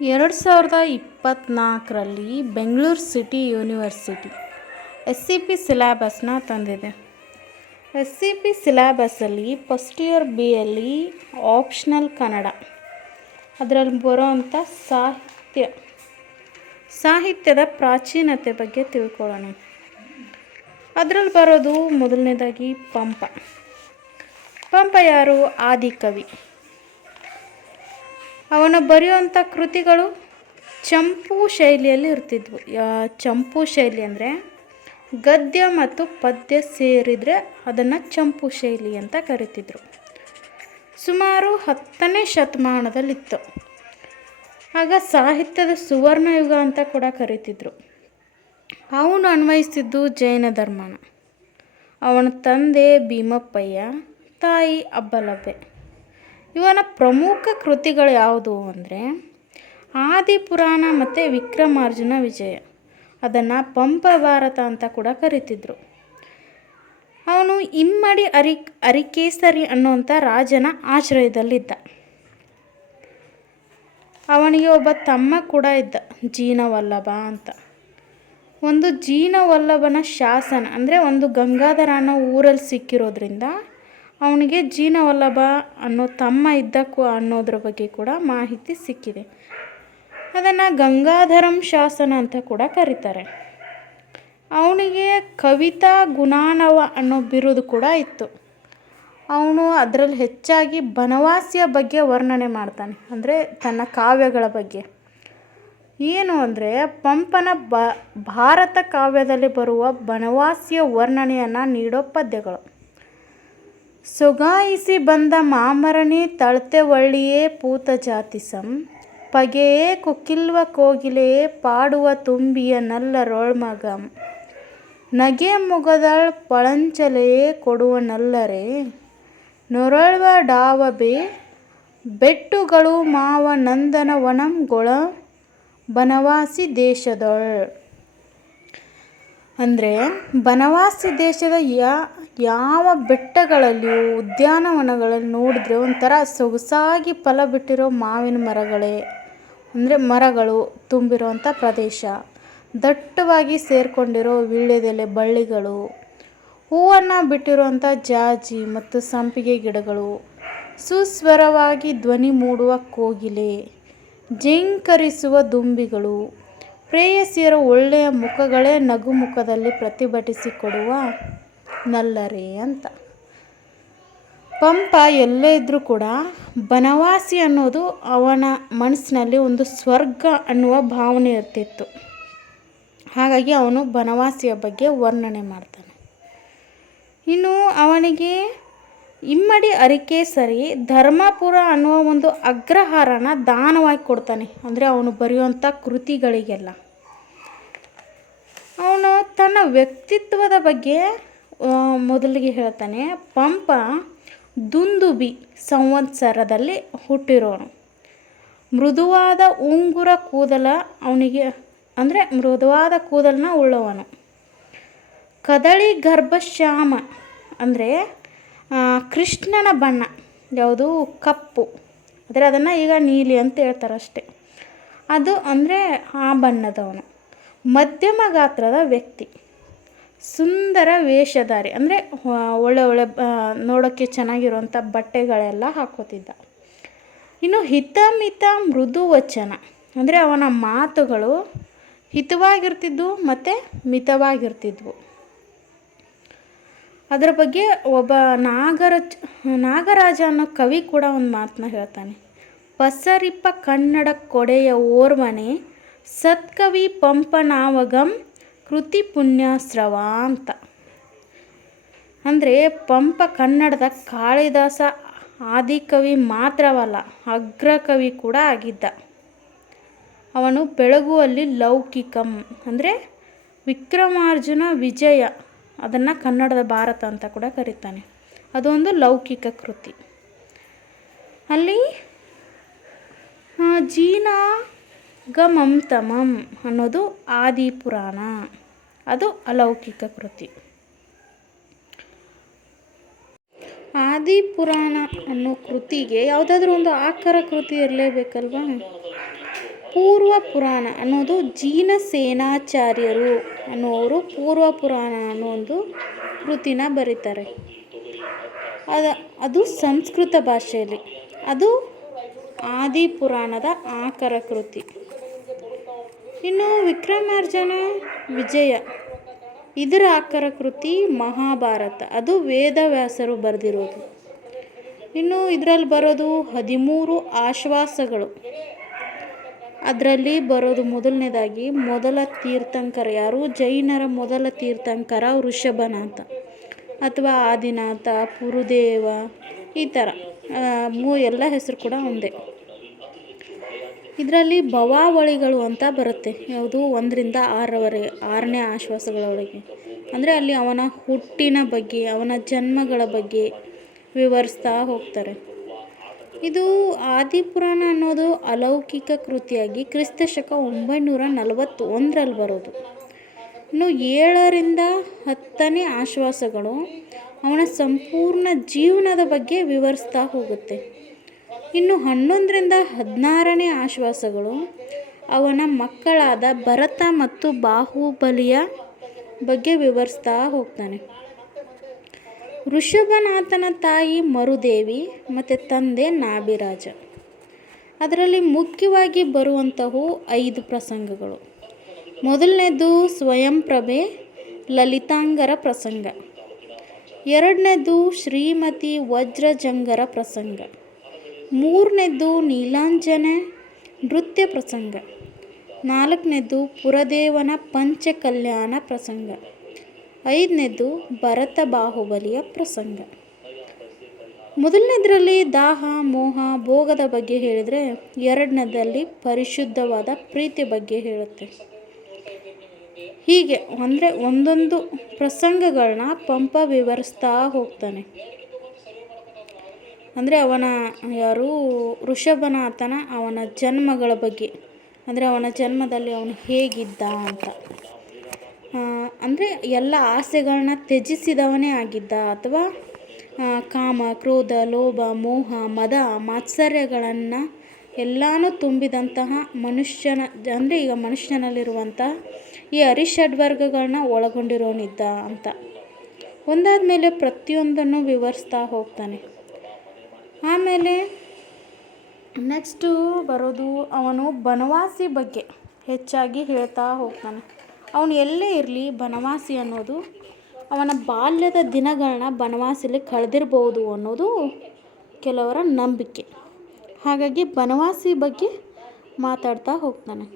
2024ರಲ್ಲಿ Bengaluru city university SCP ಸಿಲೆಬಸ್ನ ತಂದಿದೆ. SCP ಸಿಲೆಬಸ್ಸಲ್ಲಿ ಫಸ್ಟ್ ಇಯರ್ ಬಿಯಲ್ಲಿ ಆಪ್ಷನಲ್ ಕನ್ನಡ, ಅದರಲ್ಲಿ ಬರೋವಂಥ ಸಾಹಿತ್ಯದ ಪ್ರಾಚೀನತೆ ಬಗ್ಗೆ ತಿಳ್ಕೊಳ್ಳೋಣ. ಅದರಲ್ಲಿ ಬರೋದು ಮೊದಲನೇದಾಗಿ ಪಂಪ. ಯಾರು? ಆದಿಕವಿ. ಅವನ ಬರೆಯುವಂಥ ಕೃತಿಗಳು ಚಂಪು ಶೈಲಿಯಲ್ಲಿ ಇರ್ತಿದ್ವು. ಚಂಪು ಶೈಲಿ ಅಂದರೆ ಗದ್ಯ ಮತ್ತು ಪದ್ಯ ಸೇರಿದರೆ ಅದನ್ನು ಚಂಪು ಶೈಲಿ ಅಂತ ಕರಿತಿದ್ರು. ಸುಮಾರು 10ನೇ ಶತಮಾನದಲ್ಲಿತ್ತು. ಆಗ ಸಾಹಿತ್ಯದ ಸುವರ್ಣಯುಗ ಅಂತ ಕೂಡ ಕರಿತಿದ್ರು. ಅವನು ಅನ್ವಯಿಸಿದ್ದು ಜೈನ ಧರ್ಮನ. ಅವನ ತಂದೆ ಭೀಮಪ್ಪಯ್ಯ, ತಾಯಿ ಅಬ್ಬಲಬ್ಬೆ. ಇವನ ಪ್ರಮುಖ ಕೃತಿಗಳು ಯಾವುದು ಅಂದರೆ ಆದಿಪುರಾಣ ಮತ್ತು ವಿಕ್ರಮಾರ್ಜುನ ವಿಜಯ. ಅದನ್ನು ಪಂಪ ಭಾರತ ಅಂತ ಕೂಡ ಕರಿತಿದ್ರು. ಅವನು ಇಮ್ಮಡಿ ಅರಿಕೇಸರಿ ಅನ್ನುವಂಥ ರಾಜನ ಆಶ್ರಯದಲ್ಲಿದ್ದ. ಅವನಿಗೆ ಒಬ್ಬ ತಮ್ಮ ಕೂಡ ಇದ್ದ, ಜೀನವಲ್ಲಭ ಅಂತ. ಒಂದು ಜೀನವಲ್ಲಭನ ಶಾಸನ ಅಂದರೆ ಒಂದು ಗಂಗಾಧರ ಅನ್ನೋ ಊರಲ್ಲಿ ಸಿಕ್ಕಿರೋದ್ರಿಂದ ಅವನಿಗೆ ಜೀನವಲ್ಲಭ ಅನ್ನೋ ತಮ್ಮ ಇದ್ದಕ್ಕೂ ಅನ್ನೋದ್ರ ಬಗ್ಗೆ ಕೂಡ ಮಾಹಿತಿ ಸಿಕ್ಕಿದೆ. ಅದನ್ನು ಗಂಗಾಧರಂ ಶಾಸನ ಅಂತ ಕೂಡ ಕರೀತಾರೆ. ಅವನಿಗೆ ಕವಿತಾ ಗುಣಾನವ ಅನ್ನೋ ಬಿರುದು ಕೂಡ ಇತ್ತು. ಅವನು ಅದರಲ್ಲಿ ಹೆಚ್ಚಾಗಿ ಬನವಾಸಿಯ ಬಗ್ಗೆ ವರ್ಣನೆ ಮಾಡ್ತಾನೆ, ಅಂದರೆ ತನ್ನ ಕಾವ್ಯಗಳ ಬಗ್ಗೆ. ಏನು ಅಂದರೆ ಪಂಪನ ಭಾರತ ಕಾವ್ಯದಲ್ಲಿ ಬರುವ ಬನವಾಸಿಯ ವರ್ಣನೆಯನ್ನು ನೀಡೋ ಪದ್ಯಗಳು. ಸೊಗಾಯಿಸಿ ಬಂದ ಮಾಮರನಿ ತಳ್ತೆ ಒಳ್ಳಿಯೇ ಪೂತ ಜಾತಿಸಂ ಪಗೆಯೇ ಕೊಕ್ಕಿಲ್ವ ಕೋಗಿಲೆಯೇ ಪಾಡುವ ತುಂಬಿಯ ನಲ್ಲರೊಳ್ಮಗಂ ನಗೆ ಮುಗದಳ್ ಪಳಂಚಲೆಯೇ ಕೊಡುವ ನಲ್ಲರೆ ನೊರಳ್ವ ಡಾವಬೆ ಬೆಟ್ಟುಗಳು ಮಾವ ನಂದನ ವನಂಗೊಳ ಬನವಾಸಿ ದೇಶದೊಳ್. ಅಂದರೆ ಬನವಾಸಿ ದೇಶದ ಯಾವ ಬೆಟ್ಟಗಳಲ್ಲಿಯೂ ಉದ್ಯಾನವನಗಳಲ್ಲಿ ನೋಡಿದ್ರೆ ಒಂಥರ ಸೊಗಸಾಗಿ ಫಲ ಬಿಟ್ಟಿರೋ ಮಾವಿನ ಮರಗಳು ತುಂಬಿರೋವಂಥ ಪ್ರದೇಶ, ದಟ್ಟವಾಗಿ ಸೇರಿಕೊಂಡಿರೋ ವೀಳ್ಯದೆಲೆ ಬಳ್ಳಿಗಳು, ಹೂವನ್ನು ಬಿಟ್ಟಿರುವಂಥ ಜಾಜಿ ಮತ್ತು ಸಂಪಿಗೆ ಗಿಡಗಳು, ಸುಸ್ವರವಾಗಿ ಧ್ವನಿ ಮೂಡುವ ಕೋಗಿಲೆ, ಜಿಂಕರಿಸುವ ದುಂಬಿಗಳು, ಪ್ರೇಯಸಿಯರ ಒಳ್ಳೆಯ ಮುಖಗಳೇ ನಗುಮುಖದಲ್ಲಿ ಪ್ರತಿಭಟಿಸಿಕೊಡುವ ನಲ್ಲರೆ ಅಂತ. ಪಂಪ ಎಲ್ಲೇ ಇದ್ದರೂ ಕೂಡ ಬನವಾಸಿ ಅನ್ನೋದು ಅವನ ಮನಸ್ಸಿನಲ್ಲಿ ಒಂದು ಸ್ವರ್ಗ ಅನ್ನುವ ಭಾವನೆ ಇರ್ತಿತ್ತು. ಹಾಗಾಗಿ ಅವನು ಬನವಾಸಿಯ ಬಗ್ಗೆ ವರ್ಣನೆ ಮಾಡ್ತಾನೆ. ಇನ್ನು ಅವನಿಗೆ ಇಮ್ಮಡಿ ಅರಿಕೇಸರಿ ಧರ್ಮಪುರ ಅನ್ನುವ ಒಂದು ಅಗ್ರಹಾರನ ದಾನವಾಗಿ ಕೊಡ್ತಾನೆ. ಅಂದರೆ ಅವನು ಬರೆಯುವಂಥ ಕೃತಿಗಳಿಗೆಲ್ಲ. ಅವನು ತನ್ನ ವ್ಯಕ್ತಿತ್ವದ ಬಗ್ಗೆ ಮೊದಲಿಗೆ ಹೇಳ್ತಾನೆ. ಪಂಪ ದುಂದುಬಿ ಸಂವತ್ಸರದಲ್ಲಿ ಹುಟ್ಟಿರೋನು. ಮೃದುವಾದ ಉಂಗುರ ಕೂದಲ ಅವನಿಗೆ, ಅಂದರೆ ಮೃದುವಾದ ಕೂದಲನ್ನ ಉಳ್ಳವನು. ಕದಳಿ ಗರ್ಭಶ್ಯಾಮ ಅಂದರೆ ಕೃಷ್ಣನ ಬಣ್ಣ ಯಾವುದು? ಕಪ್ಪು. ಆದರೆ ಅದನ್ನು ಈಗ ನೀಲಿ ಅಂತ ಹೇಳ್ತಾರೆ ಅಷ್ಟೆ. ಅದು ಅಂದರೆ ಆ ಬಣ್ಣದವನು. ಮಧ್ಯಮ ಗಾತ್ರದ ವ್ಯಕ್ತಿ, ಸುಂದರ ವೇಷಧಾರಿ, ಅಂದರೆ ಒಳ್ಳೆ ನೋಡೋಕ್ಕೆ ಚೆನ್ನಾಗಿರುವಂಥ ಬಟ್ಟೆಗಳೆಲ್ಲ ಹಾಕೋತಿದ್ದ. ಇನ್ನು ಹಿತಮಿತ ಮೃದು ವಚನ ಅಂದರೆ ಅವನ ಮಾತುಗಳು ಹಿತವಾಗಿರ್ತಿದ್ವು ಮತ್ತು ಮಿತವಾಗಿರ್ತಿದ್ವು. ಅದರ ಬಗ್ಗೆ ಒಬ್ಬ ನಾಗರಾಜ ಅನ್ನೋ ಕವಿ ಕೂಡ ಒಂದು ಮಾತನ್ನ ಹೇಳ್ತಾನೆ. ಪಸರಿಪ ಕನ್ನಡ ಕೊಡೆಯ ಓರ್ವನೆ ಸತ್ಕವಿ ಪಂಪನಾವಗಂ ಕೃತಿ ಪುಣ್ಯಾಸ್ರವ ಅಂತ. ಅಂದರೆ ಪಂಪ ಕನ್ನಡದ ಕಾಳಿದಾಸ ಆದಿಕವಿ ಮಾತ್ರವಲ್ಲ, ಅಗ್ರಕವಿ ಕೂಡ ಆಗಿದ್ದ. ಅವನು ಬೆಳಗುವಲ್ಲಿ ಲೌಕಿಕಂ ಅಂದರೆ ವಿಕ್ರಮಾರ್ಜುನ ವಿಜಯ, ಅದನ್ನು ಕನ್ನಡದ ಭಾರತ ಅಂತ ಕೂಡ ಕರೀತಾನೆ. ಅದೊಂದು ಲೌಕಿಕ ಕೃತಿ. ಅಲ್ಲಿ ಜೀನಾಗಮಂತಮಂ ಅನ್ನೋದು ಆದಿಪುರಾಣ, ಅದು ಅಲೌಕಿಕ ಕೃತಿ. ಆದಿಪುರಾಣ ಅನ್ನೋ ಕೃತಿಗೆ ಯಾವುದಾದ್ರೂ ಒಂದು ಆಕರ ಕೃತಿ ಇರಲೇಬೇಕಲ್ವಾ? ಪೂರ್ವ ಪುರಾಣ ಅನ್ನೋದು ಜೀನಸೇನಾಚಾರ್ಯರು ಅನ್ನೋರು ಪೂರ್ವ ಪುರಾಣ ಅನ್ನೋ ಒಂದು ಕೃತಿನ ಬರೀತಾರೆ. ಅದು ಸಂಸ್ಕೃತ ಭಾಷೆಯಲ್ಲಿ. ಅದು ಆದಿ ಪುರಾಣದ ಆಕರ ಕೃತಿ. ಇನ್ನು ವಿಕ್ರಮಾರ್ಜುನ ವಿಜಯ ಇದರ ಆಕರ ಕೃತಿ ಮಹಾಭಾರತ. ಅದು ವೇದವ್ಯಾಸರು ಬರೆದಿರೋದು. ಇನ್ನು ಇದರಲ್ಲಿ ಬರೋದು 13 ಆಶ್ವಾಸಗಳು. ಅದರಲ್ಲಿ ಬರೋದು ಮೊದಲನೇದಾಗಿ ಮೊದಲ ತೀರ್ಥಂಕರ ಯಾರು? ಜೈನರ ಮೊದಲ ತೀರ್ಥಂಕರ ವೃಷಭನಾಥ ಅಥವಾ ಆದಿನಾಥ, ಪುರುದೇವ, ಈ ಥರ ಎಲ್ಲ ಹೆಸರು ಕೂಡ ಒಂದೇ. ಇದರಲ್ಲಿ ಭವಾವಳಿಗಳು ಅಂತ ಬರುತ್ತೆ. ಯಾವುದು 1ರಿಂದ 6ನೇ ಆಶ್ವಾಸಗಳೊಳಗೆ. ಅಂದರೆ ಅಲ್ಲಿ ಅವನ ಹುಟ್ಟಿನ ಬಗ್ಗೆ, ಅವನ ಜನ್ಮಗಳ ಬಗ್ಗೆ ವಿವರಿಸ್ತಾ ಹೋಗ್ತಾರೆ. ಇದು ಆದಿಪುರಾಣ ಅನ್ನೋದು ಅಲೌಕಿಕ ಕೃತಿಯಾಗಿ ಕ್ರಿಸ್ತಶಕ 941ರಲ್ಲಿ ಬರೋದು. ಇನ್ನು 7ರಿಂದ 10ನೇ ಆಶ್ವಾಸಗಳು ಅವನ ಸಂಪೂರ್ಣ ಜೀವನದ ಬಗ್ಗೆ ವಿವರಿಸ್ತಾ ಹೋಗುತ್ತೆ. ಇನ್ನು 11ರಿಂದ 16ನೇ ಆಶ್ವಾಸಗಳು ಅವನ ಮಕ್ಕಳಾದ ಭರತ ಮತ್ತು ಬಾಹುಬಲಿಯ ಬಗ್ಗೆ ವಿವರಿಸ್ತಾ ಹೋಗ್ತಾನೆ. ವೃಷಭನಾಥನ ತಾಯಿ ಮರುದೇವಿ ಮತ್ತು ತಂದೆ ನಾಭಿರಾಜ. ಅದರಲ್ಲಿ ಮುಖ್ಯವಾಗಿ ಬರುವಂಥವು 5 ಪ್ರಸಂಗಗಳು. ಮೊದಲನೇದು ಸ್ವಯಂಪ್ರಭೆ ಲಲಿತಾಂಗರ ಪ್ರಸಂಗ. 2ನೇದು ಶ್ರೀಮತಿ ವಜ್ರಜಂಗರ ಪ್ರಸಂಗ. 3ನೇದು ನೀಲಾಂಜನ ನೃತ್ಯ ಪ್ರಸಂಗ. 4ನೇದು ಪುರದೇವನ ಪಂಚಕಲ್ಯಾಣ ಪ್ರಸಂಗ. 5ನೇದು ಭರತ ಬಾಹುಬಲಿಯ ಪ್ರಸಂಗ. ಮೊದಲನೇದರಲ್ಲಿ ದಾಹ, ಮೋಹ, ಭೋಗದ ಬಗ್ಗೆ ಹೇಳಿದರೆ 2ನೇದಲ್ಲಿ ಪರಿಶುದ್ಧವಾದ ಪ್ರೀತಿ ಬಗ್ಗೆ ಹೇಳುತ್ತೆ. ಹೀಗೆ ಅಂದರೆ ಒಂದೊಂದು ಪ್ರಸಂಗಗಳನ್ನ ಪಂಪ ವಿವರಿಸ್ತಾ ಹೋಗ್ತಾನೆ. ಅಂದರೆ ಅವನ ವೃಷಭನಾಥನ ಅವನ ಜನ್ಮಗಳ ಬಗ್ಗೆ, ಅಂದರೆ ಅವನ ಜನ್ಮದಲ್ಲಿ ಅವನು ಹೇಗಿದ್ದ ಅಂತ. ಅಂದರೆ ಎಲ್ಲ ಆಸೆಗಳನ್ನ ತ್ಯಜಿಸಿದವನೇ ಆಗಿದ್ದ, ಅಥವಾ ಕಾಮ, ಕ್ರೋಧ, ಲೋಭ, ಮೋಹ, ಮದ, ಮಾತ್ಸರ್ಯಗಳನ್ನು ಎಲ್ಲನೂ ತುಂಬಿದಂತಹ ಮನುಷ್ಯನ, ಅಂದರೆ ಈಗ ಮನುಷ್ಯನಲ್ಲಿರುವಂಥ ಈ ಅರಿಷಡ್ವರ್ಗಗಳನ್ನ ಒಳಗೊಂಡಿರೋನಿದ್ದ ಅಂತ ಒಂದಾದ ಮೇಲೆ ಪ್ರತಿಯೊಂದನ್ನು ವಿವರಿಸ್ತಾ ಹೋಗ್ತಾನೆ. ಆಮೇಲೆ ನೆಕ್ಸ್ಟು ಬರೋದು ಅವನು ಬನವಾಸಿ ಬಗ್ಗೆ ಹೆಚ್ಚಾಗಿ ಹೇಳ್ತಾ ಹೋಗ್ತಾನೆ. ಅವನು ಎಲ್ಲೇ ಇರಲಿ ಬನವಾಸಿ ಅನ್ನೋದು ಅವನ ಬಾಲ್ಯದ ದಿನಗಳನ್ನ ಬನವಾಸಿಲಿ ಕಳೆದಿರ್ಬೋದು ಅನ್ನೋದು ಕೆಲವರ ನಂಬಿಕೆ. ಹಾಗಾಗಿ ಬನವಾಸಿ ಬಗ್ಗೆ ಮಾತಾಡ್ತಾ ಹೋಗ್ತಾನೆ.